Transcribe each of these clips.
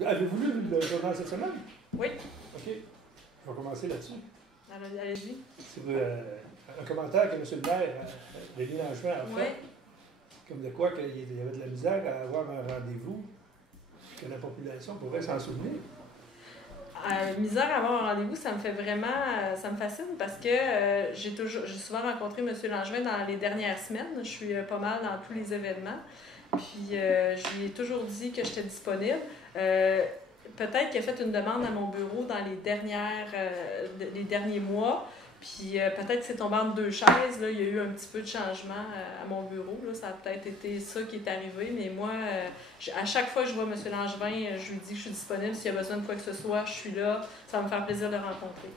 Avez-vous lu le journal cette semaine? Oui. OK. Je vais commencer là-dessus. Allez-y. C'est un commentaire que M. le maire, Denis Langevin, a fait. Oui. Comme de quoi qu'il y avait de la misère à avoir un rendez-vous, que la population pourrait s'en souvenir. Misère à avoir un rendez-vous, ça me fait vraiment, ça me fascine parce que j'ai souvent rencontré M. Langevin dans les dernières semaines. Je suis pas mal dans tous les événements. Puis je lui ai toujours dit que j'étais disponible. Peut-être qu'il a fait une demande à mon bureau dans les derniers mois. Puis peut-être que c'est tombé entre deux chaises. Là. Il y a eu un petit peu de changement à mon bureau. Là. Ça a peut-être été ça qui est arrivé. Mais moi, à chaque fois que je vois M. Langevin, je lui dis que je suis disponible. S'il y a besoin de quoi que ce soit, je suis là. Ça va me faire plaisir de le rencontrer.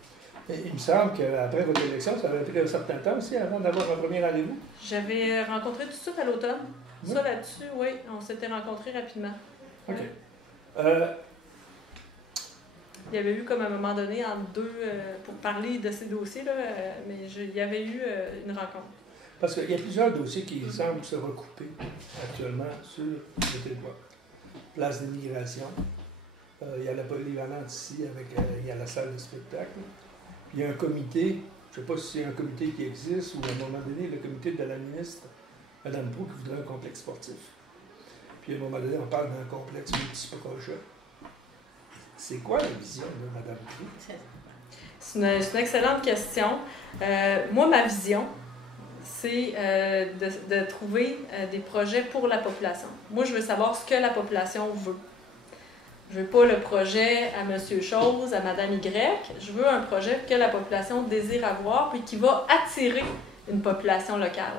Et il me semble qu'après votre élection, ça avait pris un certain temps aussi avant d'avoir un premier rendez-vous. J'avais rencontré tout de suite à l'automne. Oui. Ça là-dessus, oui. On s'était rencontrés rapidement. OK. Il y avait eu comme à un moment donné entre deux, pour parler de ces dossiers-là, mais il y avait eu une rencontre. Parce qu'il y a plusieurs dossiers qui semblent se recouper actuellement sur le territoire. Place d'immigration. Il y a la polyvalente ici, il y a la salle de spectacle. Puis il y a un comité, je ne sais pas si c'est un comité qui existe ou à un moment donné, le comité de la ministre, Mme Proulx, qui voudrait un complexe sportif. Puis à un moment donné, on parle d'un complexe multi-projet. C'est quoi la vision de Mme Proulx? C'est une excellente question. Moi, ma vision, c'est de trouver des projets pour la population. Moi, je veux savoir ce que la population veut. Je veux pas le projet à M. Chose, à Mme Y. Je veux un projet que la population désire avoir puis qui va attirer une population locale.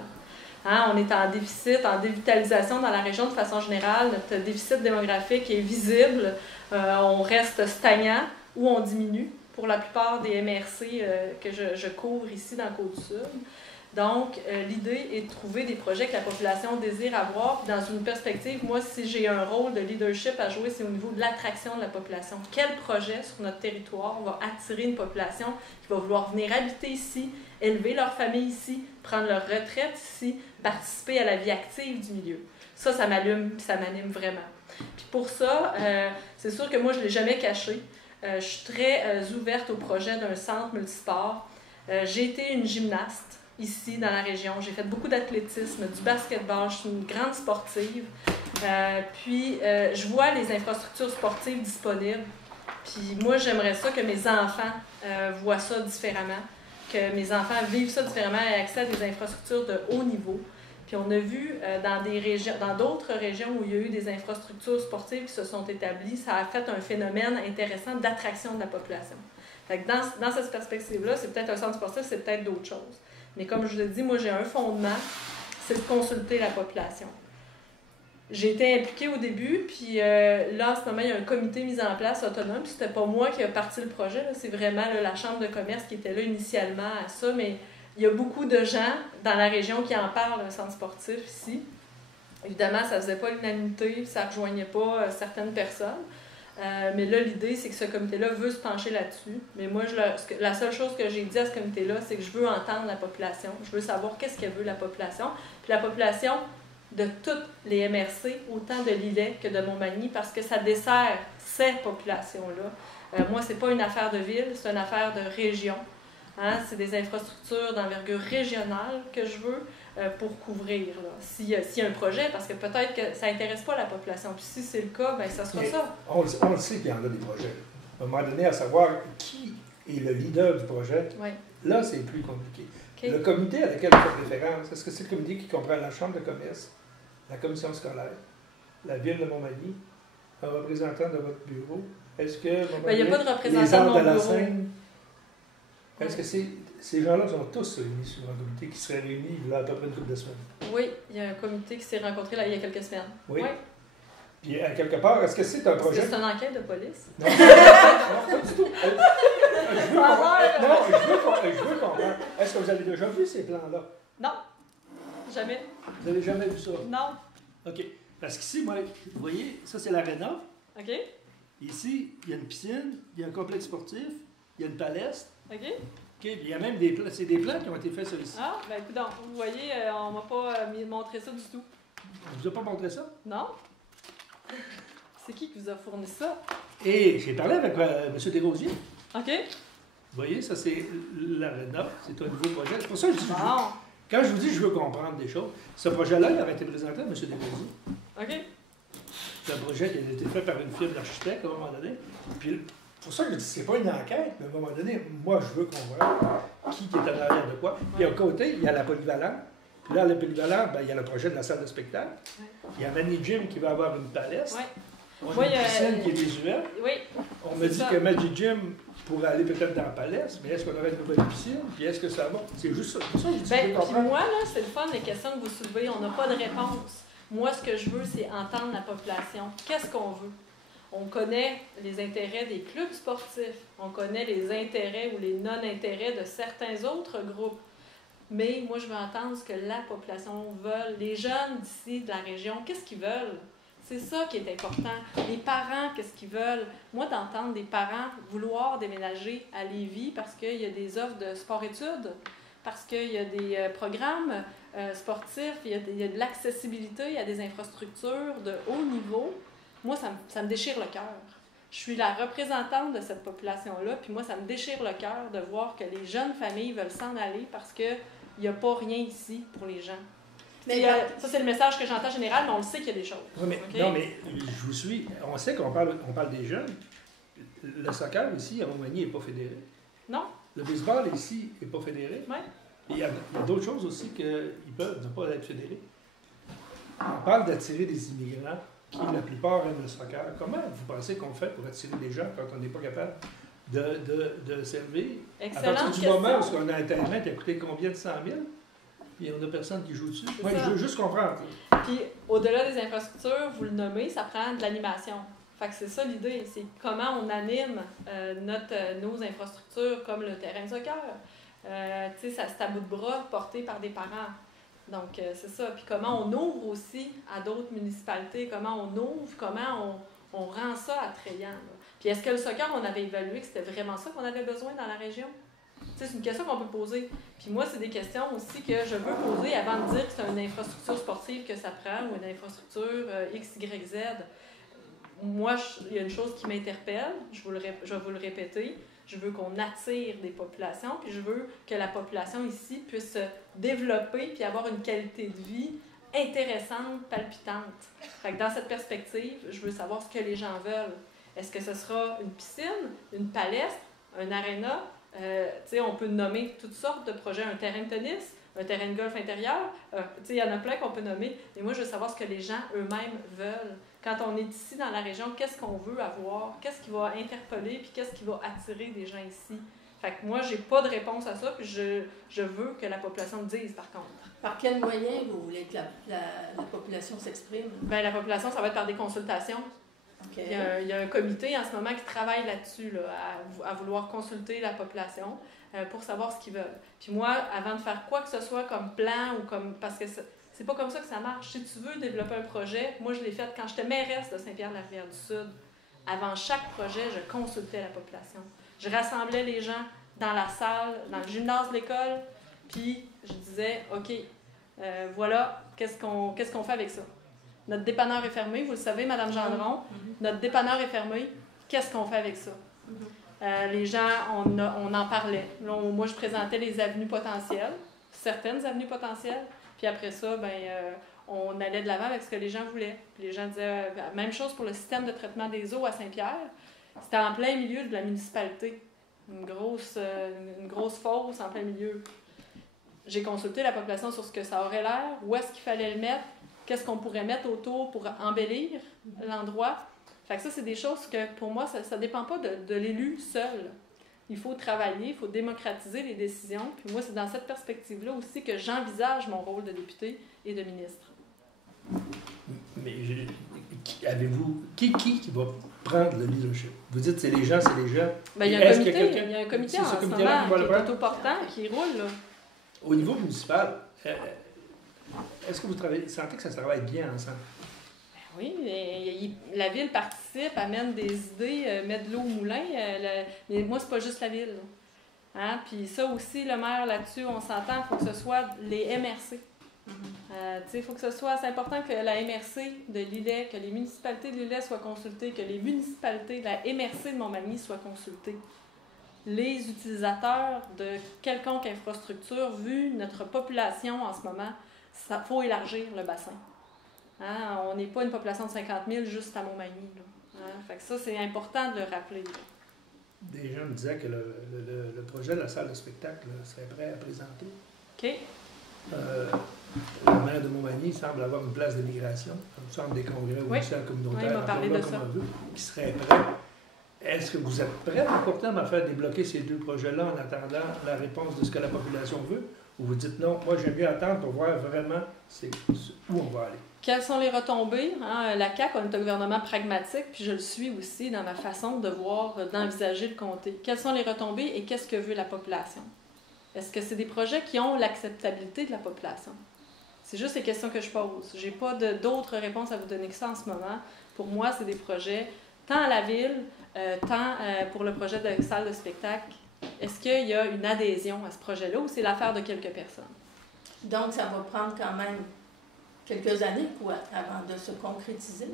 Hein, on est en déficit, en dévitalisation dans la région de façon générale. Notre déficit démographique est visible. On reste stagnant ou on diminue pour la plupart des MRC que je couvre ici dans Côte-du-Sud. Donc, l'idée est de trouver des projets que la population désire avoir. Dans une perspective, moi, si j'ai un rôle de leadership à jouer, c'est au niveau de l'attraction de la population. Quel projet sur notre territoire va attirer une population qui va vouloir venir habiter ici, élever leur famille ici, prendre leur retraite ici, participer à la vie active du milieu? Ça m'allume et ça m'anime vraiment. Puis pour ça, c'est sûr que moi, je ne l'ai jamais caché. Je suis très ouverte au projet d'un centre multisport. J'ai été une gymnaste ici dans la région. J'ai fait beaucoup d'athlétisme, du basketball. Je suis une grande sportive. Puis, je vois les infrastructures sportives disponibles. Puis moi, j'aimerais ça que mes enfants voient ça différemment, que mes enfants vivent ça différemment et accès à des infrastructures de haut niveau. Puis on a vu dans d'autres régions où il y a eu des infrastructures sportives qui se sont établies, ça a fait un phénomène intéressant d'attraction de la population. Fait que dans cette perspective-là, c'est peut-être un centre sportif, c'est peut-être d'autres choses. Mais comme je le dis, moi j'ai un fondement, c'est de consulter la population. J'ai été impliquée au début, puis là en ce moment il y a un comité mis en place autonome, puis c'était pas moi qui a parti le projet, là, c'est vraiment là, la chambre de commerce qui était là initialement à ça, mais il y a beaucoup de gens dans la région qui en parlent d'un centre sportif ici. Évidemment, ça ne faisait pas l'unanimité, ça ne rejoignait pas certaines personnes. Mais là, l'idée, c'est que ce comité-là veut se pencher là-dessus. Mais moi, la seule chose que j'ai dit à ce comité-là, c'est que je veux entendre la population. Je veux savoir qu'est-ce qu'elle veut la population. Puis la population de toutes les MRC, autant de Lillet que de Montmagny, parce que ça dessert ces populations-là. Moi, c'est pas une affaire de ville, c'est une affaire de région. Hein, c'est des infrastructures d'envergure régionale que je veux pour couvrir. S'il y a un projet, parce que peut-être que ça n'intéresse pas la population. Puis si c'est le cas, bien, ça sera ça. On le sait qu'il y en a des projets. À un moment donné, à savoir qui est le leader du projet, oui. Là, c'est plus compliqué. Okay. Le comité à lequel vous faites référence, est-ce que c'est le comité qui comprend la Chambre de commerce, la commission scolaire, la ville de Montmagny, un représentant de votre bureau? Est-ce que il n'y a pas de représentant de mon bureau. Est-ce que ces gens-là sont tous réunis sur un comité qui serait réuni il y a à peu près une couple de semaines? Oui, il y a un comité qui s'est rencontré là, il y a quelques semaines. Oui. Puis, à quelque part, est-ce que c'est un projet... Est-ce que c'est une enquête de police? Non, pas du tout. Je veux comprendre. Est-ce que vous avez déjà vu ces plans-là? Non, jamais. Vous n'avez jamais vu ça? Non. OK. Parce qu'ici, moi, vous voyez, ça, c'est l'aréna. OK. Ici, il y a une piscine, il y a un complexe sportif, il y a une palestre. OK. OK, il y a même des plans. C'est des plans qui ont été faits sur ici. Ah, bien, écoute, vous voyez, on ne m'a pas montré ça du tout. On ne vous a pas montré ça? Non. C'est qui vous a fourni ça? Et j'ai parlé avec M. Desrosiers. OK. Vous voyez, ça, c'est l'ARENA. C'est un nouveau projet. C'est pour ça que je dis, Bon. quand je vous dis je veux comprendre des choses, ce projet-là, il aurait été présenté à M. Desrosiers. OK. C'est un projet qui a été fait par une firme d'architectes à un moment donné. Puis, pour ça que je dis, c'est pas une enquête, mais à un moment donné, moi, je veux qu'on voit qui est en arrière de quoi. Puis, à côté, il y a la polyvalente. Puis là, la polyvalente, ben, il y a le projet de la salle de spectacle. Il y a Magic Gym qui va avoir une palestre. On a une piscine qui est visuelle. Oui. On me dit que Magic Gym pourrait aller peut-être dans la palestre, mais est-ce qu'on aurait une nouvelle piscine? Puis est-ce que ça va? C'est juste ça. C'est ça que je dis. Puis moi, là, c'est le fun, les questions que vous soulevez, on n'a pas de réponse. Moi, ce que je veux, c'est entendre la population. Qu'est-ce qu'on veut? On connaît les intérêts des clubs sportifs, on connaît les intérêts ou les non-intérêts de certains autres groupes. Mais moi, je veux entendre ce que la population veut. Les jeunes d'ici, de la région, qu'est-ce qu'ils veulent? C'est ça qui est important. Les parents, qu'est-ce qu'ils veulent? Moi, d'entendre des parents vouloir déménager à Lévis parce qu'il y a des offres de sport-études, parce qu'il y a des programmes sportifs, il y a de l'accessibilité, il y a des infrastructures de haut niveau. Moi, ça me déchire le cœur. Je suis la représentante de cette population-là, puis moi, ça me déchire le cœur de voir que les jeunes familles veulent s'en aller parce qu'il n'y a pas rien ici pour les gens. Mais ça, c'est le message que j'entends général, mais on le sait qu'il y a des choses. Oui, mais, okay? Non, mais je vous suis. On sait qu'on parle des jeunes. Le soccer ici, à Montmagny, n'est pas fédéré. Non. Le baseball ici n'est pas fédéré. Oui. Et il y a d'autres choses aussi qu'ils peuvent ne pas être fédérés. On parle d'attirer des immigrants qui, la plupart, aiment le soccer. Comment vous pensez qu'on fait pour attirer des gens quand on n'est pas capable de servir? Excellente à partir du moment où on a Internet qui a coûté combien de 100 000? Puis on a personne qui joue dessus. Moi, je veux juste comprendre. Puis, au-delà des infrastructures, vous le nommez, ça prend de l'animation. Fait que c'est ça l'idée, c'est comment on anime nos infrastructures comme le terrain de soccer. Tu sais, c'est à bout de bras porté par des parents. Donc, c'est ça. Puis comment on ouvre aussi à d'autres municipalités, comment on ouvre, comment on rend ça attrayant. Là. Puis est-ce que le soccer, on avait évalué que c'était vraiment ça qu'on avait besoin dans la région? C'est une question qu'on peut poser. Puis moi, c'est des questions aussi que je veux poser avant de dire que c'est une infrastructure sportive que ça prend ou une infrastructure X, Y, Z. Moi, il y a une chose qui m'interpelle, je vais vous le répéter, je veux qu'on attire des populations, puis je veux que la population ici puisse se développer puis avoir une qualité de vie intéressante, palpitante. Fait que dans cette perspective, je veux savoir ce que les gens veulent. Est-ce que ce sera une piscine, une palestre, un aréna? On peut nommer toutes sortes de projets, un terrain de tennis, un terrain de golf intérieur. Il y en a plein qu'on peut nommer. Mais moi, je veux savoir ce que les gens eux-mêmes veulent. Quand on est ici dans la région, qu'est-ce qu'on veut avoir? Qu'est-ce qui va interpeller? Puis qu'est-ce qui va attirer des gens ici? Fait que moi, j'ai pas de réponse à ça. Puis je veux que la population me dise, par contre. Par quel moyen vous voulez que la population s'exprime? Bien, la population, ça va être par des consultations. Okay. Il y a un comité en ce moment qui travaille là-dessus, là, à vouloir consulter la population pour savoir ce qu'ils veulent. Puis moi, avant de faire quoi que ce soit comme plan ou comme... Parce que c'est pas comme ça que ça marche. Si tu veux développer un projet, moi je l'ai fait quand j'étais mairesse de Saint-Pierre-de-la-Rivière-du-Sud. Avant chaque projet, je consultais la population. Je rassemblais les gens dans la salle, dans le gymnase de l'école, puis je disais, OK, voilà, qu'est-ce qu'on fait avec ça? Notre dépanneur est fermé, vous le savez, Mme Gendron. Notre dépanneur est fermé. Qu'est-ce qu'on fait avec ça? Les gens, on en parlait. Là, moi, je présentais les avenues potentielles, certaines avenues potentielles. Puis après ça, on allait de l'avant avec ce que les gens voulaient. Puis les gens disaient, même chose pour le système de traitement des eaux à Saint-Pierre. C'était en plein milieu de la municipalité. Une grosse fosse en plein milieu. J'ai consulté la population sur ce que ça aurait l'air, où est-ce qu'il fallait le mettre, qu'est-ce qu'on pourrait mettre autour pour embellir l'endroit. Fait que ça, c'est des choses que, pour moi, ça ne dépend pas de l'élu seul. Il faut travailler, il faut démocratiser les décisions. Puis moi, c'est dans cette perspective-là aussi que j'envisage mon rôle de député et de ministre. Mais avez-vous... Qui va prendre le leadership? Vous dites c'est les gens. Bien, il y a un comité en ce moment qui est autoportant, qui roule. Là. Au niveau municipal, est-ce que vous sentez que ça se travaille bien ensemble? Oui, la ville participe, amène des idées, met de l'eau au moulin. Mais moi, c'est pas juste la ville. Hein? Puis ça aussi, le maire, là-dessus, on s'entend, il faut que ce soit les MRC. Il faut que ce soit, c'est important que la MRC de Lillet, que les municipalités de Lillet soient consultées, que les municipalités, la MRC de Montmagny soient consultées. Les utilisateurs de quelconque infrastructure, vu notre population en ce moment, il faut élargir le bassin. On n'est pas une population de 50 000 juste à Montmagny. Fait que ça, c'est important de le rappeler. Des gens me disaient que le projet de la salle de spectacle serait prêt à présenter. OK. Le maire de Montmagny semble avoir une place d'immigration, un centre des congrès ou une salle communautaire, il m'a parlé de ça. Qui serait prêt. Est-ce que vous êtes prêt à court terme à faire débloquer ces deux projets-là en attendant la réponse de ce que la population veut? Ou vous dites non, moi j'aime mieux attendre pour voir vraiment où on va aller? Quelles sont les retombées? La CAQ, on est un gouvernement pragmatique, puis je le suis aussi dans ma façon de voir, d'envisager le comté. Quelles sont les retombées et qu'est-ce que veut la population? Est-ce que c'est des projets qui ont l'acceptabilité de la population? C'est juste les questions que je pose. Je n'ai pas d'autres réponses à vous donner que ça en ce moment. Pour moi, c'est des projets, tant à la ville, tant pour le projet de salle de spectacle. Est-ce qu'il y a une adhésion à ce projet-là ou c'est l'affaire de quelques personnes? Donc, ça va prendre quand même quelques années, quoi, avant de se concrétiser.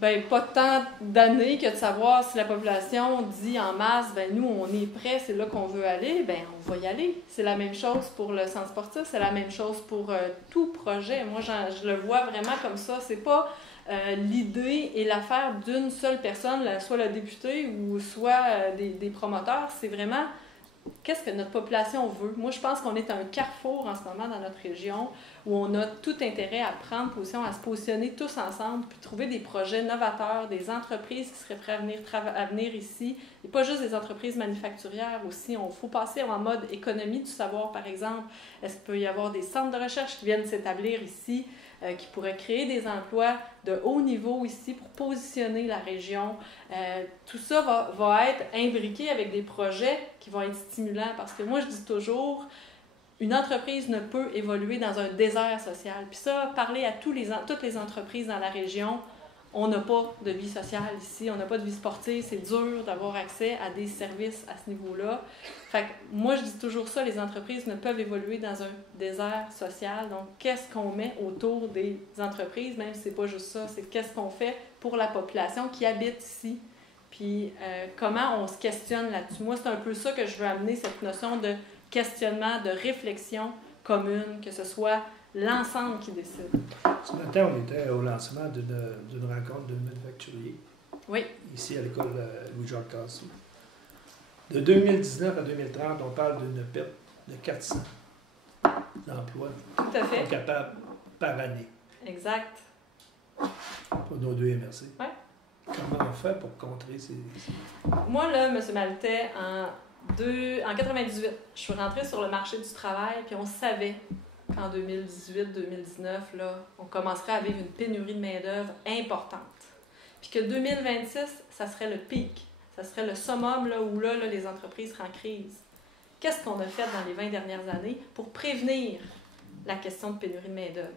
Bien, pas tant d'années que de savoir si la population dit en masse, bien, nous, on est prêts, c'est là qu'on veut aller, bien, on va y aller. C'est la même chose pour le centre sportif, c'est la même chose pour tout projet. Moi, je le vois vraiment comme ça. C'est pas l'idée et l'affaire d'une seule personne, soit le député ou soit des promoteurs. C'est vraiment qu'est-ce que notre population veut. Moi, je pense qu'on est à un carrefour en ce moment dans notre région où on a tout intérêt à prendre position, à se positionner tous ensemble, puis trouver des projets novateurs, des entreprises qui seraient prêtes à venir ici, et pas juste des entreprises manufacturières aussi. Il faut passer en mode économie du savoir, par exemple. Est-ce qu'il peut y avoir des centres de recherche qui viennent s'établir ici, qui pourraient créer des emplois de haut niveau ici pour positionner la région. Tout ça va être imbriqué avec des projets qui vont être stimulants, parce que moi, je dis toujours, une entreprise ne peut évoluer dans un désert social. Puis ça, parler à toutes les entreprises dans la région, on n'a pas de vie sociale ici, on n'a pas de vie sportive, c'est dur d'avoir accès à des services à ce niveau-là. Fait que moi, je dis toujours ça, les entreprises ne peuvent évoluer dans un désert social. Donc, qu'est-ce qu'on met autour des entreprises, même si c'est pas juste ça, c'est qu'est-ce qu'on fait pour la population qui habite ici, puis comment on se questionne là-dessus. Moi, c'est un peu ça que je veux amener, cette notion de questionnement, de réflexion commune, que ce soit l'ensemble qui décide. Ce matin, on était au lancement d'une rencontre de manufacturiers. Oui. Ici, à l'école Louis-Jacques Cassou. De 2019 à 2030, on parle d'une perte de 400 emplois. Tout à fait. Capables par année. Exact. Pour nos deux MRC. Oui. Comment on fait pour contrer ces... Moi, là, M. Maltais, en 98, je suis rentrée sur le marché du travail, puis on savait qu'en 2018-2019, là, on commencerait à vivre une pénurie de main-d'œuvre importante. Puis que 2026, ça serait le pic. Ça serait le summum là, où les entreprises seraient en crise. Qu'est-ce qu'on a fait dans les 20 dernières années pour prévenir la question de pénurie de main-d'œuvre?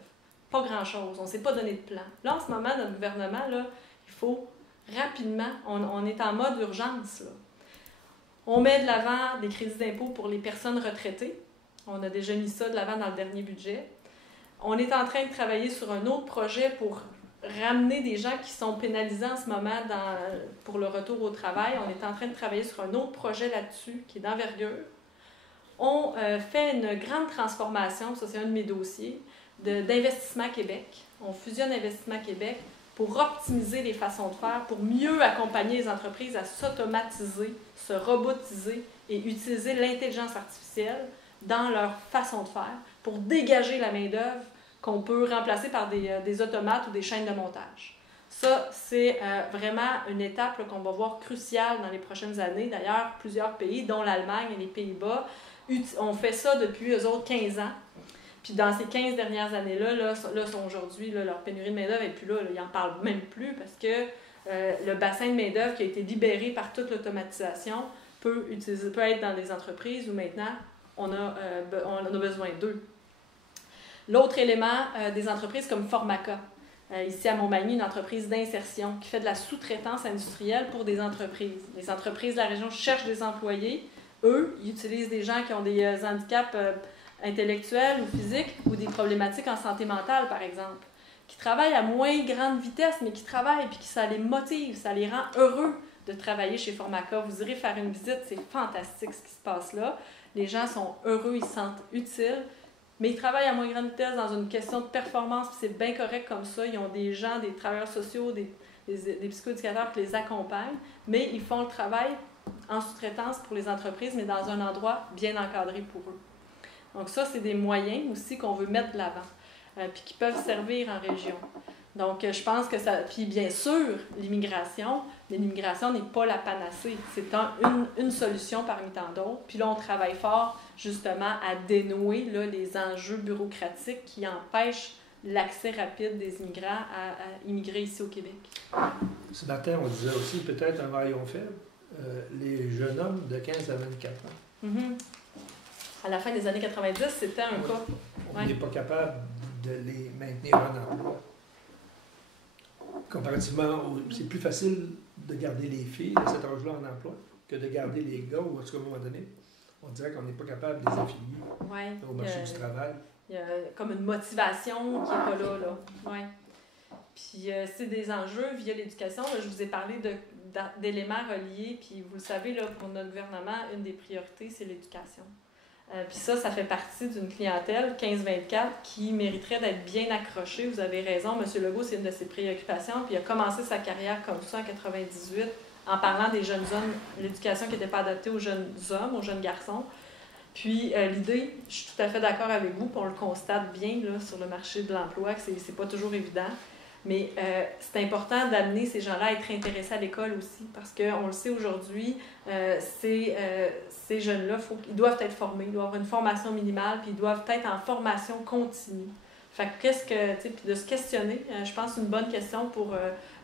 Pas grand-chose. On ne s'est pas donné de plan. Là, en ce moment, notre gouvernement, là, il faut rapidement, on est en mode urgence. Là. On met de l'avant des crédits d'impôt pour les personnes retraitées. On a déjà mis ça de l'avant dans le dernier budget. On est en train de travailler sur un autre projet pour ramener des gens qui sont pénalisés en ce moment pour le retour au travail. On est en train de travailler sur un autre projet là-dessus qui est d'envergure. On fait une grande transformation, ça c'est un de mes dossiers, d'Investissement Québec. On fusionne Investissement Québec pour optimiser les façons de faire, pour mieux accompagner les entreprises à s'automatiser, se robotiser et utiliser l'intelligence artificielle dans leur façon de faire pour dégager la main-d'œuvre qu'on peut remplacer par des automates ou des chaînes de montage. Ça, c'est vraiment une étape là, qu'on va voir cruciale dans les prochaines années. D'ailleurs, plusieurs pays, dont l'Allemagne et les Pays-Bas, ont fait ça depuis eux autres 15 ans. Puis dans ces 15 dernières années-là, sont aujourd'hui, leur pénurie de main-d'œuvre n'est plus là, ils n'en parlent même plus parce que le bassin de main-d'œuvre qui a été libéré par toute l'automatisation peut être dans des entreprises où maintenant on a besoin d'eux. L'autre élément, des entreprises comme Formaca. Ici à Montmagny, une entreprise d'insertion qui fait de la sous-traitance industrielle pour des entreprises. Les entreprises de la région cherchent des employés. Eux, ils utilisent des gens qui ont des handicaps intellectuelles ou physiques ou des problématiques en santé mentale, par exemple, qui travaillent à moins grande vitesse, mais qui travaillent puis que ça les motive, ça les rend heureux de travailler chez Formaca. Vous irez faire une visite, c'est fantastique ce qui se passe là. Les gens sont heureux, ils se sentent utiles, mais ils travaillent à moins grande vitesse dans une question de performance, puis c'est bien correct comme ça. Ils ont des gens, des travailleurs sociaux, des psychoéducateurs qui les accompagnent, mais ils font le travail en sous-traitance pour les entreprises, mais dans un endroit bien encadré pour eux. Donc ça, c'est des moyens aussi qu'on veut mettre de l'avant, puis qui peuvent servir en région. Donc, je pense que ça... Puis bien sûr, l'immigration, mais l'immigration n'est pas la panacée. C'est une solution parmi tant d'autres. Puis là, on travaille fort, justement, à dénouer là, les enjeux bureaucratiques qui empêchent l'accès rapide des immigrants à immigrer ici au Québec. Ce matin, on disait aussi peut-être un maillon faible, les jeunes hommes de 15 à 24 ans. Mm-hmm. À la fin des années 90, c'était un cas. On n'est pas capable de les maintenir en emploi. Comparativement, c'est plus facile de garder les filles à cet âge-là en emploi que de garder les gars, ou en tout cas, à un moment donné, on dirait qu'on n'est pas capable de les affilier au marché du travail. Il y a comme une motivation qui n'est pas là. Ouais. Puis c'est des enjeux via l'éducation. Là, je vous ai parlé d'éléments reliés, puis vous le savez, là, pour notre gouvernement, une des priorités, c'est l'éducation. Puis ça fait partie d'une clientèle 15-24 qui mériterait d'être bien accrochée. Vous avez raison, M. Legault, c'est une de ses préoccupations. Puis il a commencé sa carrière comme ça en 98 en parlant des jeunes hommes, l'éducation qui n'était pas adaptée aux jeunes hommes, aux jeunes garçons. Puis l'idée, je suis tout à fait d'accord avec vous, puis on le constate bien là, sur le marché de l'emploi, que c'est pas toujours évident. Mais c'est important d'amener ces gens-là à être intéressés à l'école aussi, parce qu'on le sait aujourd'hui, ces jeunes-là, ils doivent être formés, ils doivent avoir une formation minimale, puis ils doivent être en formation continue. Fait que puis de se questionner, je pense que c'est une bonne question pour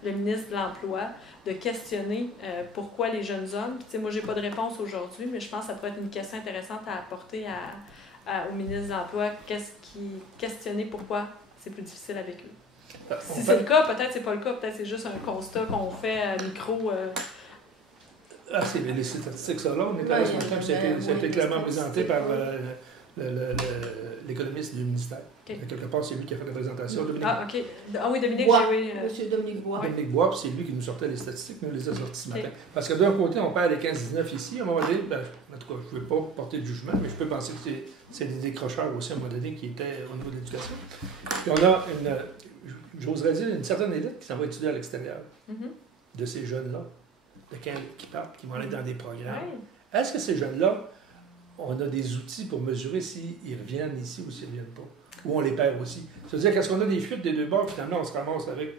le ministre de l'Emploi, de questionner pourquoi les jeunes hommes. Puis, moi, j'ai pas de réponse aujourd'hui, mais je pense que ça pourrait être une question intéressante à apporter au ministre de l'Emploi, questionner pourquoi c'est plus difficile avec eux. Si c'est le cas, peut-être c'est pas le cas, peut-être c'est juste un constat qu'on fait à micro. C'est les statistiques ça là, on est allé ce matin, ça a été clairement présenté par l'économiste du ministère. Okay. Quelque part, c'est lui qui a fait la présentation. OK. Ah oui, Dominique Bois. Monsieur Dominique Bois. Dominique Bois, puis c'est lui qui nous sortait les statistiques, nous les a sorties ce matin. Parce que d'un côté, on perd les 15-19 ici, à un moment donné, en tout cas, je ne veux pas porter de jugement, mais je peux penser que c'est des décrocheurs aussi, à un moment donné, qui étaient au niveau de l'éducation. Puis on a j'oserais dire, une certaine élite qui s'en va étudier à l'extérieur de ces jeunes-là, qui partent, qui vont aller dans des programmes. Ouais. Est-ce que ces jeunes-là, on a des outils pour mesurer s'ils reviennent ici ou s'ils ne reviennent pas? Ou on les perd aussi? C'est-à-dire qu'est-ce qu'on a des fuites des deux bords, finalement, on se ramasse avec.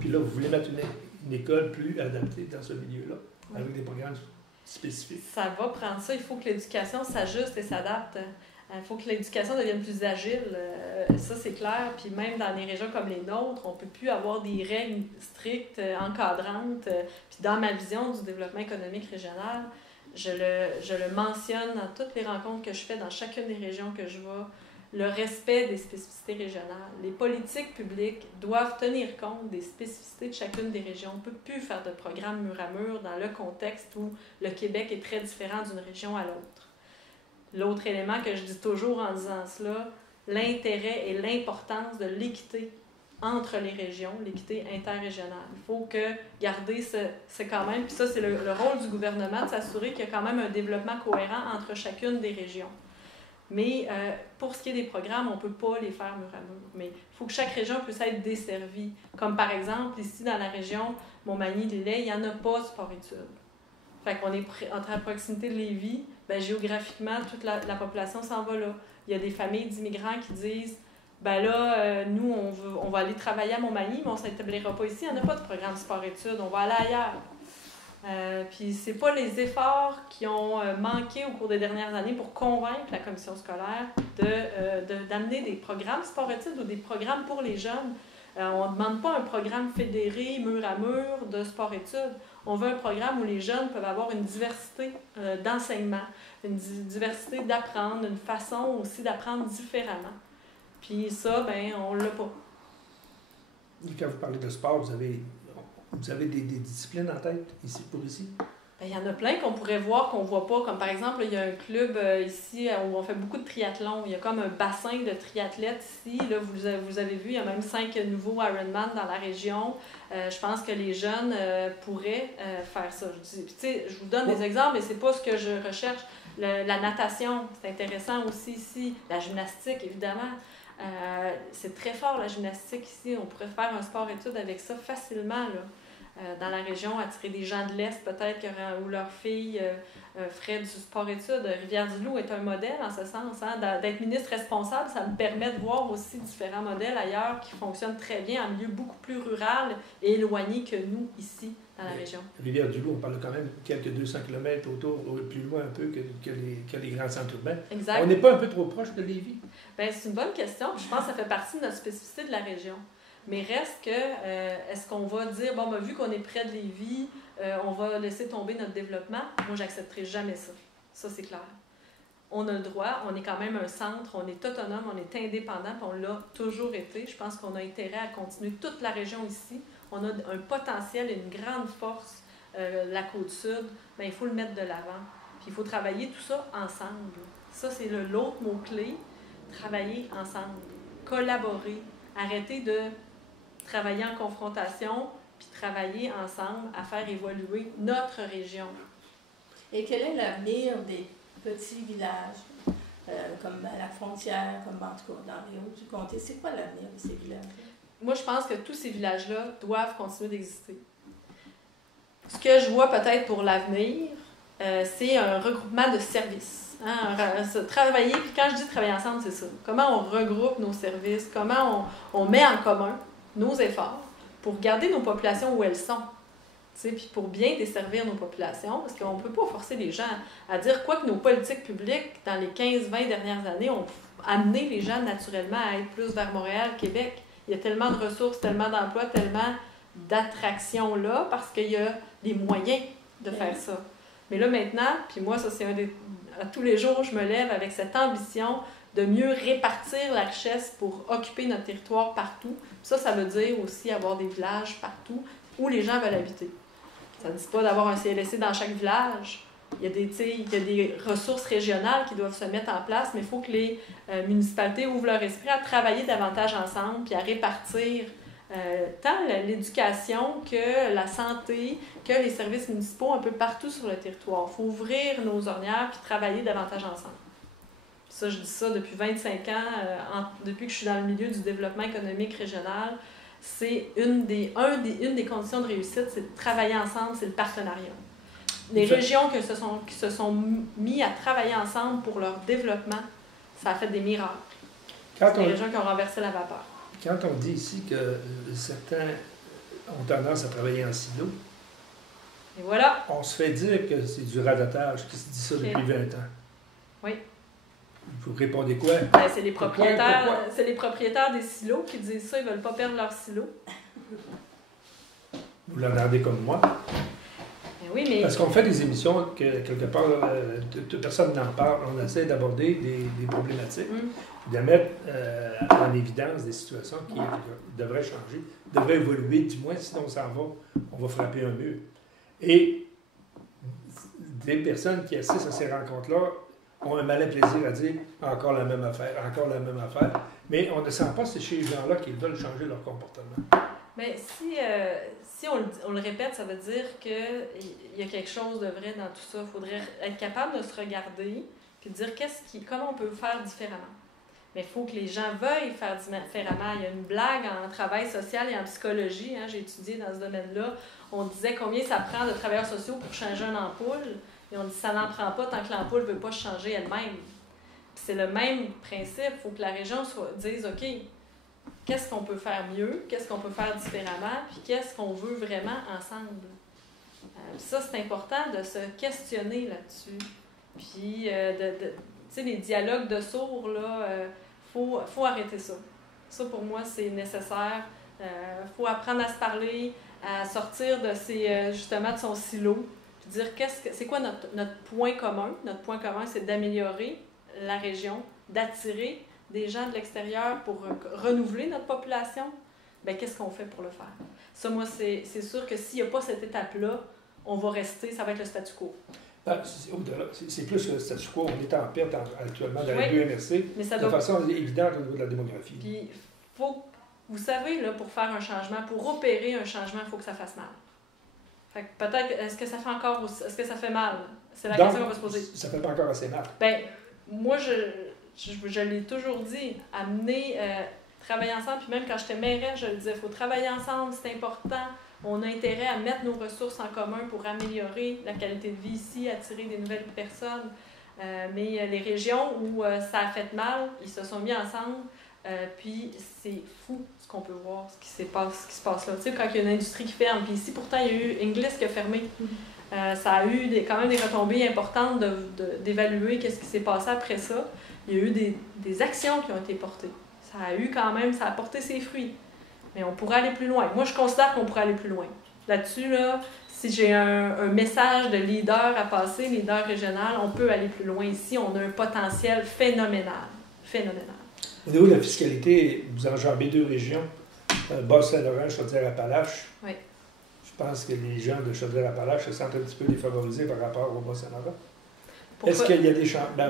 Puis là, vous voulez mettre une école plus adaptée dans ce milieu-là, avec des programmes spécifiques. Ça va prendre ça. Il faut que l'éducation s'ajuste et s'adapte. Il faut que l'éducation devienne plus agile. Ça, c'est clair. Puis même dans des régions comme les nôtres, on ne peut plus avoir des règles strictes, encadrantes. Puis dans ma vision du développement économique régional, je le mentionne dans toutes les rencontres que je fais dans chacune des régions que je vais, le respect des spécificités régionales. Les politiques publiques doivent tenir compte des spécificités de chacune des régions. On ne peut plus faire de programme mur à mur dans le contexte où le Québec est très différent d'une région à l'autre. L'autre élément que je dis toujours en disant cela, l'intérêt et l'importance de l'équité entre les régions, l'équité interrégionale. Il faut garder c'est quand même, puis ça c'est le rôle du gouvernement de s'assurer qu'il y a quand même un développement cohérent entre chacune des régions. Mais pour ce qui est des programmes, on ne peut pas les faire mur à mur. Mais il faut que chaque région puisse être desservie. Comme par exemple, ici dans la région Montmagny-Lillet, il n'y en a pas de sport-études. Fait qu'on est à proximité de Lévis, bien, géographiquement, toute la population s'en va là. Il y a des familles d'immigrants qui disent ben là, nous, on va aller travailler à Montmagny, mais on ne s'établira pas ici. Il n'y en a pas de programme sport-études, on va aller ailleurs. Puis c'est pas les efforts qui ont manqué au cours des dernières années pour convaincre la commission scolaire d'amener des programmes sport-études ou des programmes pour les jeunes. On ne demande pas un programme fédéré, mur à mur, de sport-études. On veut un programme où les jeunes peuvent avoir une diversité d'enseignement, une diversité d'apprendre, une façon aussi d'apprendre différemment. Puis ça, ben, on ne l'a pas. Quand vous parlez de sport, vous avez des disciplines en tête ici pour ici? Bien, il y en a plein qu'on pourrait voir, qu'on ne voit pas. Comme par exemple, il y a un club ici où on fait beaucoup de triathlon. Il y a comme un bassin de triathlètes ici. Là, vous avez vu, il y a même 5 nouveaux Ironman dans la région. Je pense que les jeunes pourraient faire ça. Je vous donne des exemples, mais ce n'est pas ce que je recherche. La natation, c'est intéressant aussi ici. La gymnastique, évidemment. C'est très fort, la gymnastique ici. On pourrait faire un sport-études avec ça facilement, là. Dans la région, attirer des gens de l'Est, peut-être, où leurs filles feraient du sport-études. Rivière-du-Loup est un modèle en ce sens. Hein? D'être ministre responsable, ça me permet de voir aussi différents modèles ailleurs qui fonctionnent très bien en milieu beaucoup plus rural et éloigné que nous, ici, dans la région. Rivière-du-Loup, on parle quand même quelques 200 km autour, plus loin un peu que les grands centres urbains. Exact. On n'est pas un peu trop proche de Lévis? Bien, c'est une bonne question. Je pense que ça fait partie de notre spécificité de la région. Mais reste que, est-ce qu'on va dire, bon, ben, vu qu'on est près de Lévis, on va laisser tomber notre développement? Moi, j'accepterai jamais ça. Ça, c'est clair. On a le droit, on est quand même un centre, on est autonome, on est indépendant, puis on l'a toujours été. Je pense qu'on a intérêt à continuer toute la région ici. On a un potentiel et une grande force, la Côte-Sud. Bien, il faut le mettre de l'avant. Puis il faut travailler tout ça ensemble. Ça, c'est l'autre mot-clé. Travailler ensemble. Collaborer. Arrêter de travailler en confrontation, puis travailler ensemble à faire évoluer notre région. Et quel est l'avenir des petits villages, comme à la frontière, comme en tout cas dans les Hauts-du-Comté? C'est quoi l'avenir de ces villages-là? Moi, je pense que tous ces villages-là doivent continuer d'exister. Ce que je vois peut-être pour l'avenir, c'est un regroupement de services. Hein? Travailler, puis quand je dis travailler ensemble, c'est ça. Comment on regroupe nos services, comment on met en commun nos efforts pour garder nos populations où elles sont. Puis pour bien desservir nos populations, parce qu'on ne peut pas forcer les gens à dire quoi que nos politiques publiques, dans les 15-20 dernières années, ont amené les gens naturellement à être plus vers Montréal, Québec. Il y a tellement de ressources, tellement d'emplois, tellement d'attractions là, parce qu'il y a les moyens de faire ça. Mais là maintenant, puis moi, ça c'est à tous les jours, je me lève avec cette ambition de mieux répartir la richesse pour occuper notre territoire partout. Ça veut dire aussi avoir des villages partout où les gens veulent habiter. Ça ne dit pas d'avoir un CLSC dans chaque village. Il y a des ressources régionales qui doivent se mettre en place, mais il faut que les municipalités ouvrent leur esprit à travailler davantage ensemble puis à répartir tant l'éducation que la santé, que les services municipaux un peu partout sur le territoire. Il faut ouvrir nos ornières puis travailler davantage ensemble. Ça, je dis ça depuis 25 ans, depuis que je suis dans le milieu du développement économique régional. C'est une des conditions de réussite, c'est de travailler ensemble, c'est le partenariat. Les régions qui se sont mis à travailler ensemble pour leur développement, ça a fait des miracles. C'est les régions qui ont renversé la vapeur. Quand on dit ici que certains ont tendance à travailler en silo, et voilà. On se fait dire que c'est du radotage, qui se dit ça depuis 20 ans. Oui. Vous répondez quoi? Ben, c'est les propriétaires des silos qui disent ça, ils ne veulent pas perdre leurs silos. Vous l'entendez comme moi? Ben oui, mais... Parce qu'on fait des émissions que, quelque part, personne n'en parle. On essaie d'aborder des problématiques, de mettre en évidence des situations qui devraient changer, devraient évoluer, du moins, sinon on s'en va, on va frapper un mur. Et des personnes qui assistent à ces rencontres-là ont un malin plaisir à dire encore la même affaire, mais on ne sent pas c'est chez les gens-là qu'ils veulent changer leur comportement. Mais si on le répète, ça veut dire qu'il y a quelque chose de vrai dans tout ça. Il faudrait être capable de se regarder et de dire comment on peut faire différemment. Mais il faut que les gens veuillent faire différemment. Il y a une blague en travail social et en psychologie, hein, j'ai étudié dans ce domaine-là. On disait combien ça prend de travailleurs sociaux pour changer une ampoule. Et on dit ça n'en prend pas tant que l'ampoule ne veut pas changer elle-même. Puis c'est le même principe. Il faut que la région dise, OK, qu'est-ce qu'on peut faire mieux, qu'est-ce qu'on peut faire différemment, puis qu'est-ce qu'on veut vraiment ensemble. Ça, c'est important de se questionner là-dessus. Puis, tu sais, les dialogues de sourds, là, faut arrêter ça. Ça, pour moi, c'est nécessaire. Faut apprendre à se parler, à sortir de justement de son silo, puis dire c'est quoi notre point commun. Notre point commun, c'est d'améliorer la région, d'attirer des gens de l'extérieur pour renouveler notre population. Bien, qu'est-ce qu'on fait pour le faire? Ça, moi, c'est sûr que s'il n'y a pas cette étape-là, on va rester, ça va être le statu quo. C'est plus le statu quo. On est en perte actuellement dans les deux MRC, mais ça de façon évidente au niveau de la démographie. Puis, vous savez, là, pour faire un changement, pour opérer un changement, il faut que ça fasse mal. Fait que peut-être, est-ce que ça fait encore aussi, est-ce que ça fait mal? C'est la question qu'on va se poser. Ça fait pas encore assez mal. Ben, moi, je l'ai toujours dit, amener, travailler ensemble, puis même quand j'étais mairesse, je le disais, il faut travailler ensemble, c'est important. On a intérêt à mettre nos ressources en commun pour améliorer la qualité de vie ici, attirer des nouvelles personnes. Mais les régions où ça a fait mal, ils se sont mis ensemble. Puis c'est fou ce qu'on peut voir, ce qui se passe là. Tu sais, quand il y a une industrie qui ferme, puis ici pourtant il y a eu Inglis qui a fermé. Ça a eu quand même des retombées importantes d'évaluer qu'est-ce qui s'est passé après ça. Il y a eu des actions qui ont été portées. Ça a porté ses fruits. Mais on pourrait aller plus loin. Moi, je considère qu'on pourrait aller plus loin. Là-dessus, là, si j'ai un message de leader à passer, leader régional, on peut aller plus loin ici. On a un potentiel phénoménal. Phénoménal. Au niveau de la fiscalité, vous enjambez deux régions, Bas-Saint-Laurent, Chaudière-Appalaches. Oui. Je pense que les gens de Chaudière-Appalaches se sentent un petit peu défavorisés par rapport au Bas-Saint-Laurent. Est-ce qu'il y a des changements?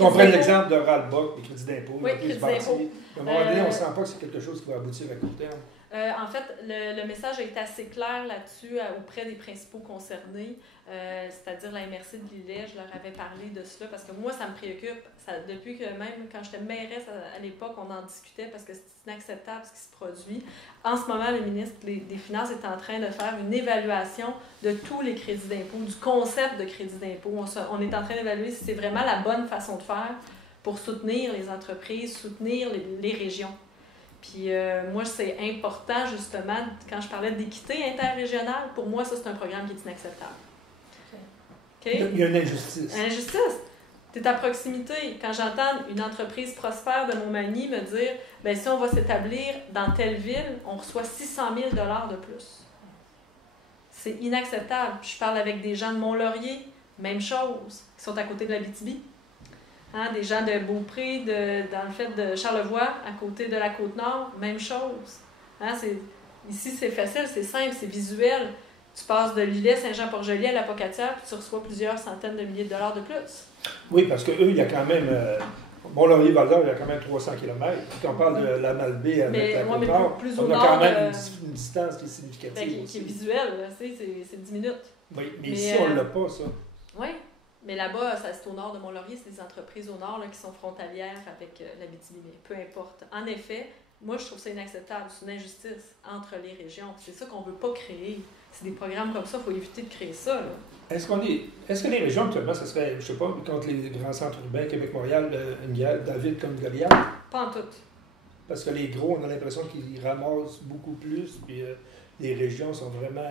On prenne l'exemple de Ralbock, les crédits d'impôt. Oui, crédits d'impôt. À un moment donné, on ne sent pas que c'est quelque chose qui va aboutir à court terme. En fait, le message a été assez clair là-dessus auprès des principaux concernés, c'est-à-dire la MRC de Lillet. Je leur avais parlé de cela parce que moi, ça me préoccupe. Depuis que même quand j'étais mairesse à l'époque, on en discutait parce que c'est inacceptable ce qui se produit. En ce moment, le ministre des Finances est en train de faire une évaluation de tous les crédits d'impôt, du concept de crédit d'impôt. On est en train d'évaluer si c'est vraiment la bonne façon de faire pour soutenir les entreprises, soutenir les régions. Puis moi, c'est important, justement, quand je parlais d'équité interrégionale, pour moi, ça, c'est un programme qui est inacceptable. Okay? Il y a une injustice. Une injustice. Tu es à proximité. Quand j'entends une entreprise prospère de Montmagny me dire « Bien, si on va s'établir dans telle ville, on reçoit 600 000 $ de plus. » C'est inacceptable. Je parle avec des gens de Mont-Laurier, même chose, qui sont à côté de l'Abitibi. Hein, des gens de Beaupré, dans le fait de Charlevoix, à côté de la Côte-Nord, même chose. Hein, ici, c'est facile, c'est simple, c'est visuel. Tu passes de Lillet, Saint-Jean-Port-Joli à la Pocatière, puis tu reçois plusieurs centaines de milliers de dollars de plus. Oui, parce qu'eux, il y a quand même... Mont-Laurier-Val-d'Or, il y a quand même 300 km. Puis quand on parle de la Malbaie avec la Côte-Nord, on a quand même une distance qui est significative. Qui est visuelle, c'est 10 minutes. Oui, mais ici, on ne l'a pas, ça. Oui. Mais là-bas, c'est au nord de Mont-Laurier, c'est des entreprises au nord là, qui sont frontalières avec l'Abitibi. Mais peu importe. En effet, moi, je trouve ça inacceptable. C'est une injustice entre les régions. C'est ça qu'on ne veut pas créer. C'est des programmes comme ça, il faut éviter de créer ça. Là. Est-ce que les régions, actuellement, ça serait, je ne sais pas, contre les grands centres urbains, Québec-Montréal, David comme Goliath? Pas en tout. Parce que les gros, on a l'impression qu'ils ramassent beaucoup plus, puis les régions sont vraiment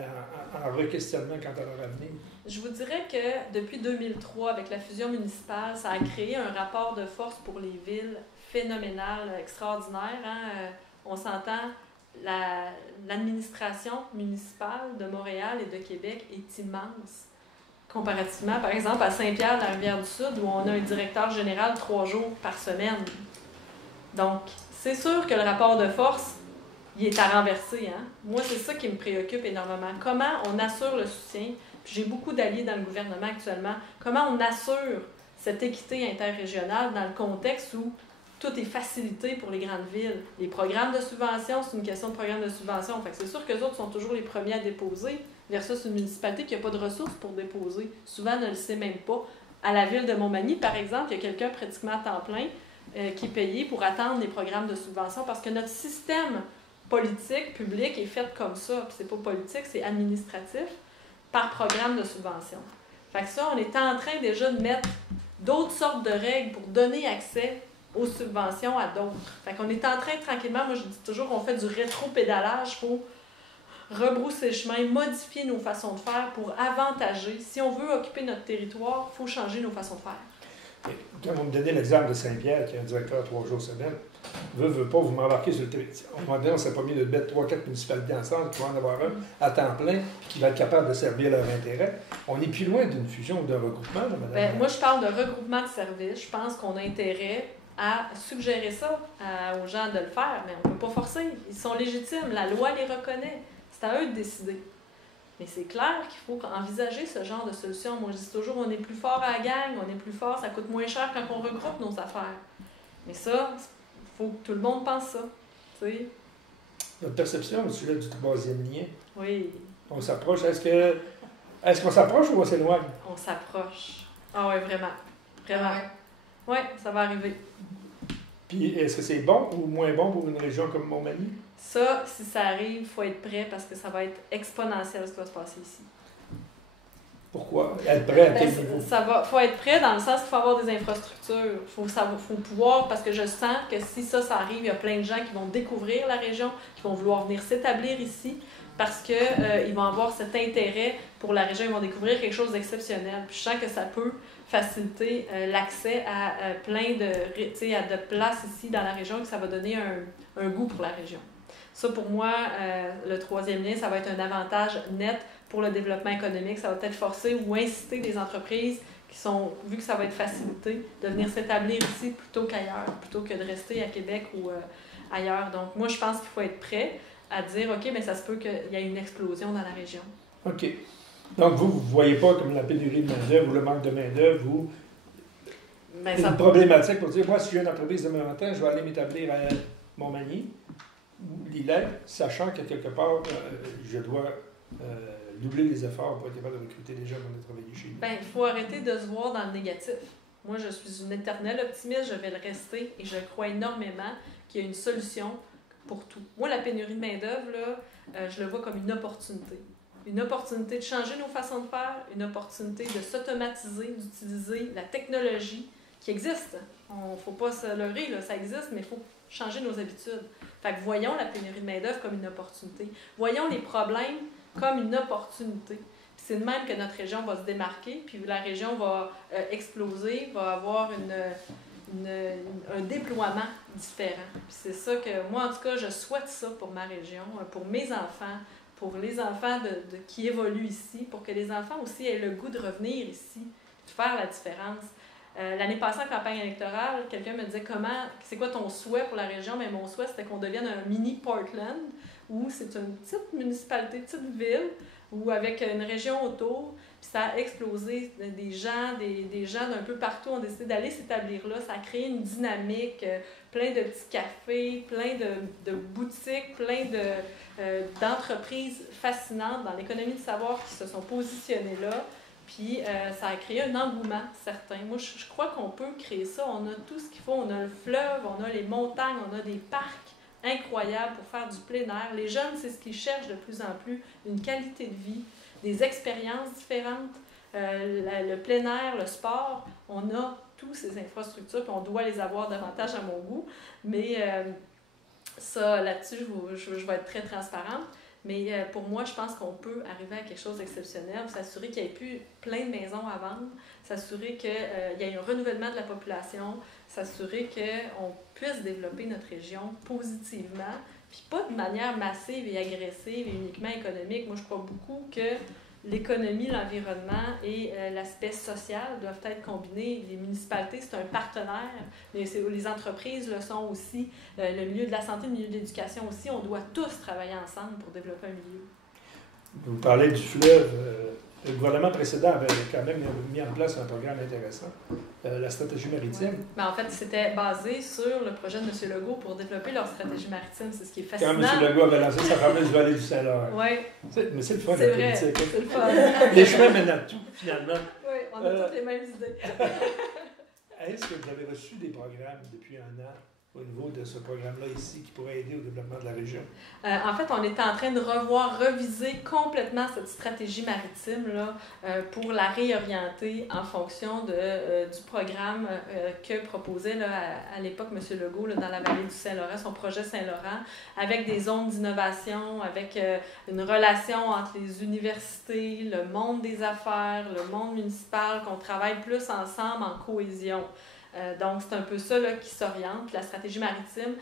en re-questionnement quant à leur avenir. Je vous dirais que depuis 2003, avec la fusion municipale, ça a créé un rapport de force pour les villes phénoménal, extraordinaire. Hein? On s'entend, l'administration municipale de Montréal et de Québec est immense. Comparativement, par exemple, à Saint-Pierre, dans la Rivière-du-Sud, où on a un directeur général 3 jours par semaine. Donc, c'est sûr que le rapport de force, il est à renverser. Hein? Moi, c'est ça qui me préoccupe énormément. Comment on assure le soutien? Puis j'ai beaucoup d'alliés dans le gouvernement actuellement. Comment on assure cette équité interrégionale dans le contexte où tout est facilité pour les grandes villes? Les programmes de subvention, c'est une question de programme de subvention. Fait que c'est sûr qu'eux autres sont toujours les premiers à déposer, versus une municipalité qui n'a pas de ressources pour déposer. Souvent, ne le sait même pas. À la ville de Montmagny, par exemple, il y a quelqu'un pratiquement à temps plein qui est payé pour attendre les programmes de subvention parce que notre système politique, public est fait comme ça. Puis c'est pas politique, c'est administratif, par programme de subvention. Fait que ça, on est en train déjà de mettre d'autres sortes de règles pour donner accès aux subventions à d'autres. Fait qu'on est en train, tranquillement, moi je dis toujours qu'on fait du rétro-pédalage pour rebrousser le chemin, modifier nos façons de faire pour avantager. Si on veut occuper notre territoire, il faut changer nos façons de faire. Quand vous me donnez l'exemple de Saint-Pierre, qui est un directeur 3 jours semaine, veut pas, vous m'embarquez sur le territoire. À un moment donné, on ne s'est pas mis de mettre 3-4 municipalités ensemble, qui vont en avoir un à temps plein, puis qui va être capable de servir leur intérêt. On est plus loin d'une fusion ou d'un regroupement, là, madame? Moi, je parle de regroupement de services. Je pense qu'on a intérêt à suggérer ça aux gens de le faire, mais on ne peut pas forcer. Ils sont légitimes. La loi les reconnaît. C'est à eux de décider. Mais c'est clair qu'il faut envisager ce genre de solution. Moi, je dis toujours, on est plus fort à la gang, on est plus fort, ça coûte moins cher quand on regroupe nos affaires. Mais ça, il faut que tout le monde pense ça. Tu sais? Notre perception au sujet du troisième lien, Oui. on s'approche. Est-ce qu'on s'approche ou on s'éloigne? On s'approche. Ah ouais, vraiment. Vraiment. Oui, ça va arriver. Puis est-ce que c'est bon ou moins bon pour une région comme Montmagny? Ça, si ça arrive, il faut être prêt parce que ça va être exponentiel ce qui va se passer ici. Pourquoi? Être prêt à quel niveau? Faut être prêt dans le sens qu'il faut avoir des infrastructures. Faut pouvoir, parce que je sens que si ça arrive, il y a plein de gens qui vont découvrir la région, qui vont vouloir venir s'établir ici parce qu'ils vont avoir cet intérêt pour la région, ils vont découvrir quelque chose d'exceptionnel. Puis je sens que ça peut faciliter l'accès à plein de places ici dans la région, que ça va donner un goût pour la région. Ça, pour moi, le troisième lien, ça va être un avantage net pour le développement économique. Ça va peut-être forcer ou inciter des entreprises qui sont, vu que ça va être facilité, de venir s'établir ici plutôt qu'ailleurs, plutôt que de rester à Québec ou ailleurs. Donc, moi, je pense qu'il faut être prêt à dire, OK, mais ça se peut qu'il y ait une explosion dans la région. OK. Donc, vous ne voyez pas comme la pénurie de main-d'œuvre ou le manque de main-d'œuvre ou une problématique pour dire, moi, si j'ai une entreprise demain matin, je vais aller m'établir à Montmagny ou Lillette, sachant que quelque part, je dois doubler les efforts pour être capable de recruter des gens pour venir travailler chez nous. Bien, il faut arrêter de se voir dans le négatif. Moi, je suis une éternelle optimiste, je vais le rester et je crois énormément qu'il y a une solution pour tout. Moi, la pénurie de main-d'œuvre, je le vois comme une opportunité. Une opportunité de changer nos façons de faire, une opportunité de s'automatiser, d'utiliser la technologie qui existe. Il ne faut pas se leurrer, là, ça existe, mais il faut changer nos habitudes. Fait que voyons la pénurie de main-d'œuvre comme une opportunité. Voyons les problèmes comme une opportunité. Puis c'est de même que notre région va se démarquer, puis la région va exploser, va avoir un déploiement différent. Puis c'est ça que, moi en tout cas, je souhaite ça pour ma région, pour mes enfants, pour les enfants qui évoluent ici, pour que les enfants aussi aient le goût de revenir ici, de faire la différence. L'année passée, en campagne électorale, quelqu'un me disait c'est quoi ton souhait pour la région? Mais mon souhait, c'était qu'on devienne un mini Portland, où c'est une petite municipalité, petite ville, où avec une région autour, puis ça a explosé. Des gens d'un peu partout ont décidé d'aller s'établir là. Ça a créé une dynamique, plein de petits cafés, plein de boutiques, plein d'entreprises fascinantes dans l'économie du savoir qui se sont positionnées là. Puis ça a créé un engouement certain. Moi, je crois qu'on peut créer ça. On a tout ce qu'il faut. On a le fleuve, on a les montagnes, on a des parcs incroyables pour faire du plein air. Les jeunes, c'est ce qu'ils cherchent de plus en plus, une qualité de vie, des expériences différentes, le plein air, le sport. On a toutes ces infrastructures, puis on doit les avoir davantage à mon goût. Mais ça, là-dessus, je vais être très transparente. Mais pour moi, je pense qu'on peut arriver à quelque chose d'exceptionnel, s'assurer qu'il n'y ait plus plein de maisons à vendre, s'assurer qu'il y ait un renouvellement de la population, s'assurer qu'on puisse développer notre région positivement, puis pas de manière massive et agressive et uniquement économique. Moi, je crois beaucoup que l'économie, l'environnement et l'aspect social doivent être combinés. Les municipalités, c'est un partenaire, mais les entreprises le sont aussi. Le milieu de la santé, le milieu de l'éducation aussi, on doit tous travailler ensemble pour développer un milieu. Vous parlez du fleuve. Le gouvernement précédent avait quand même mis en place un programme intéressant, la stratégie maritime. Ouais. Mais en fait, c'était basé sur le projet de M. Legault pour développer leur stratégie maritime. C'est ce qui est fascinant. Quand M. Legault avait lancé sa fameuse vallée du Saint-Laurent. Oui. Mais c'est le fun, c'est la vrai, politique. C'est le fun. Les chemins mènent à tout, finalement. Oui, on a toutes les mêmes idées. Est-ce que vous avez reçu des programmes depuis un an au niveau de ce programme-là ici qui pourrait aider au développement de la région? En fait, on est en train de reviser complètement cette stratégie maritime là, pour la réorienter en fonction du programme que proposait là, à l'époque M. Legault là, dans la vallée du Saint-Laurent, son projet Saint-Laurent, avec des zones d'innovation, avec une relation entre les universités, le monde des affaires, le monde municipal, qu'on travaille plus ensemble en cohésion. Donc, c'est un peu ça là, qui s'oriente. La stratégie maritime,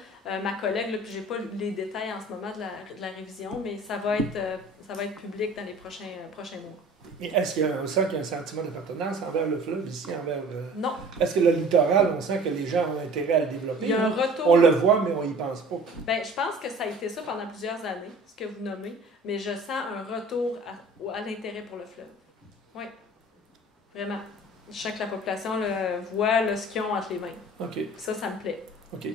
ma collègue, là, puis je n'ai pas les détails en ce moment de la révision, mais ça va être public dans les prochains mois. Mais est-ce qu'on sent qu'il y a un sentiment d'appartenance envers le fleuve ici, envers... Non. Est-ce que le littoral, on sent que les gens ont intérêt à le développer? Il y a un retour. On le voit, mais on y pense pas. Ben, je pense que ça a été ça pendant plusieurs années, ce que vous nommez, mais je sens un retour à l'intérêt pour le fleuve. Oui, vraiment. Je sens que la population voit là, ce qu'ils ont entre les mains. OK. Ça me plaît. OK.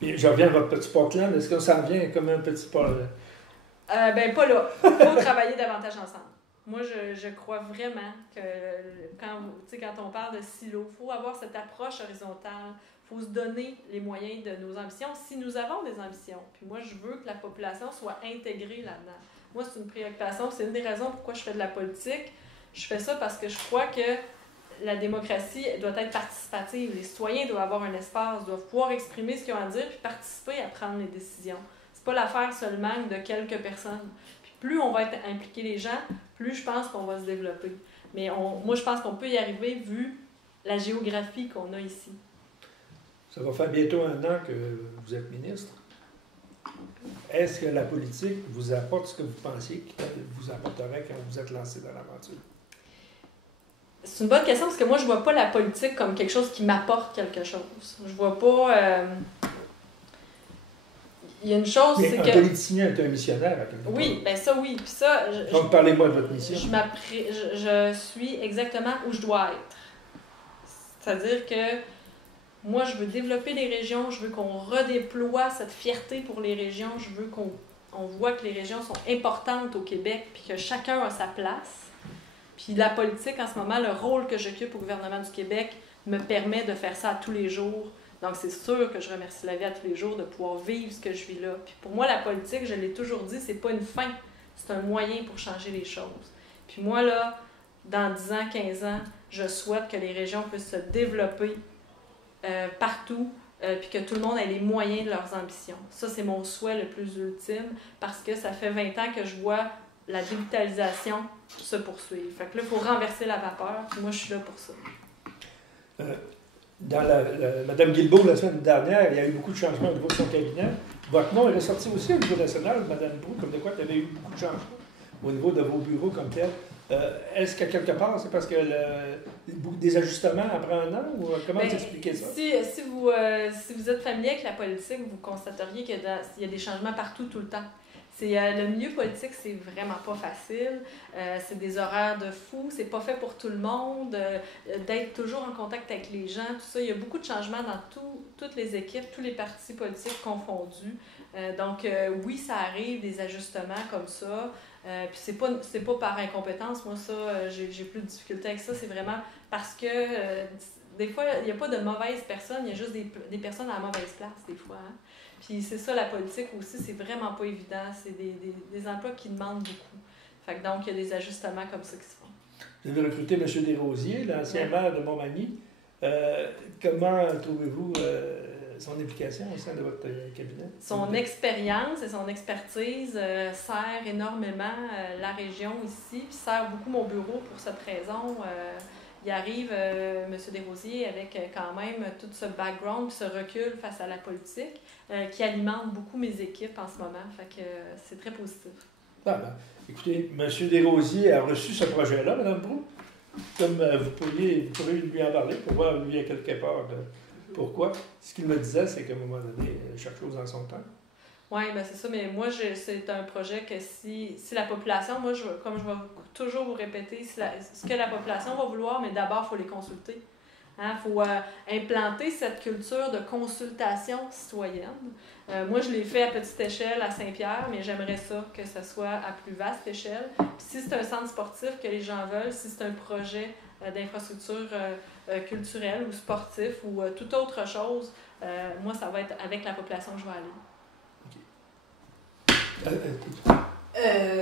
Puis je reviens à votre petit Portland. Est-ce que ça revient comme un petit Portland? Ben, pas là. Il faut travailler davantage ensemble. Moi, je crois vraiment que quand on parle de silo, il faut avoir cette approche horizontale. Il faut se donner les moyens de nos ambitions si nous avons des ambitions. Puis moi, je veux que la population soit intégrée là-dedans. Moi, c'est une préoccupation. C'est une des raisons pourquoi je fais de la politique. Je fais ça parce que je crois que la démocratie doit être participative. Les citoyens doivent avoir un espace, doivent pouvoir exprimer ce qu'ils ont à dire puis participer à prendre les décisions. C'est pas l'affaire seulement de quelques personnes. Puis plus on va impliquer les gens, plus je pense qu'on va se développer. Mais moi, je pense qu'on peut y arriver vu la géographie qu'on a ici. Ça va faire bientôt 1 an que vous êtes ministre. Est-ce que la politique vous apporte ce que vous pensiez qu'elle vous apporterait quand vous êtes lancé dans l'aventure? C'est une bonne question parce que moi, je vois pas la politique comme quelque chose qui m'apporte quelque chose. Je vois pas... Il y a une chose, mais c'est un que... politicien est un missionnaire, à quelque part. Oui, bien ça, oui. Puis ça... Donc, parlez-moi de votre mission. Je suis exactement où je dois être. C'est-à-dire que moi, je veux développer les régions, je veux qu'on redéploie cette fierté pour les régions, je veux qu'on voit que les régions sont importantes au Québec, puis que chacun a sa place. Puis la politique, en ce moment, le rôle que j'occupe au gouvernement du Québec me permet de faire ça à tous les jours. Donc, c'est sûr que je remercie la vie à tous les jours de pouvoir vivre ce que je vis là. Puis pour moi, la politique, je l'ai toujours dit, c'est pas une fin, c'est un moyen pour changer les choses. Puis moi, là, dans 10 ans, 15 ans, je souhaite que les régions puissent se développer partout, puis que tout le monde ait les moyens de leurs ambitions. Ça, c'est mon souhait le plus ultime, parce que ça fait 20 ans que je vois la dévitalisation se poursuivre. Fait que là, il faut renverser la vapeur, puis moi, je suis là pour ça. Dans Mme Guilbeault, la semaine dernière, il y a eu beaucoup de changements au niveau de son cabinet. Votre nom est ressorti aussi au niveau national, Mme Brou, comme de quoi il y avait eu beaucoup de changements au niveau de vos bureaux comme tel. Est-ce que quelque part, c'est parce que des ajustements après 1 an, ou comment vous expliquez ça? Si vous êtes familier avec la politique, vous constateriez qu'il y a des changements partout, tout le temps. Le milieu politique, c'est vraiment pas facile. C'est des horaires de fou. C'est pas fait pour tout le monde. D'être toujours en contact avec les gens, tout ça. Il y a beaucoup de changements dans toutes les équipes, tous les partis politiques confondus. Donc, oui, ça arrive, des ajustements comme ça. Puis c'est pas par incompétence. Moi, ça, j'ai plus de difficulté avec ça. C'est vraiment parce que des fois, il n'y a pas de mauvaises personnes. Il y a juste des personnes à la mauvaise place, des fois. Hein? Puis c'est ça, la politique aussi, c'est vraiment pas évident. C'est des emplois qui demandent beaucoup. Fait que donc, il y a des ajustements comme ça qui se font. Vous avez recruté M. Desrosiers, l'ancien maire de Montmagny. Comment trouvez-vous son implication au sein de votre cabinet? Son expérience et son expertise sert énormément la région ici, puis sert beaucoup mon bureau pour cette raison. Il arrive, M. Desrosiers, avec quand même tout ce background, ce recul face à la politique, qui alimente beaucoup mes équipes en ce moment. Fait que c'est très positif. Ah ben, écoutez, M. Desrosiers a reçu ce projet-là, Mme Brou. Comme vous pourriez lui en parler pour voir, lui, à quelque part, pourquoi. Ce qu'il me disait, c'est qu'à un moment donné, chaque chose en son temps. Oui, ben c'est ça, mais moi, c'est un projet que si la population, moi, comme je vais toujours vous répéter, ce que la population va vouloir, mais d'abord, il faut les consulter. Il faut implanter cette culture de consultation citoyenne. Moi, je l'ai fait à petite échelle à Saint-Pierre, mais j'aimerais ça que ce soit à plus vaste échelle. Puis si c'est un centre sportif que les gens veulent, si c'est un projet d'infrastructure culturelle ou sportif ou toute autre chose, moi, ça va être avec la population que je vais aller.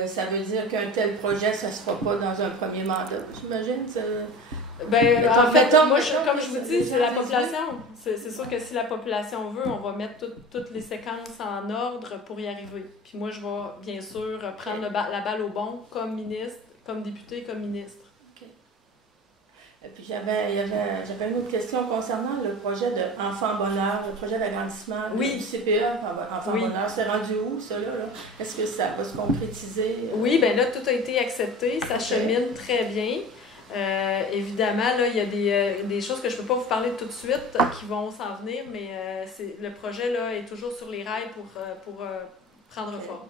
Ça veut dire qu'un tel projet, ça ne se fera pas dans un premier mandat, j'imagine? Ben, en fait, moi, comme je vous dis, c'est la population. C'est sûr que si la population veut, on va mettre toutes les séquences en ordre pour y arriver. Puis moi, je vais, bien sûr, prendre la balle au bon comme ministre, comme député, comme ministre. Okay. Et puis j'avais une autre question concernant le projet de Enfant Bonheur, le projet d'agrandissement Oui. du CPE Enfant Oui. Bonheur. C'est rendu où, ça, là? Est-ce que ça va se concrétiser? Oui, bien là, tout a été accepté. Ça chemine très bien. Évidemment, là, il y a des choses que je ne peux pas vous parler tout de suite qui vont s'en venir, mais le projet là, est toujours sur les rails pour prendre forme.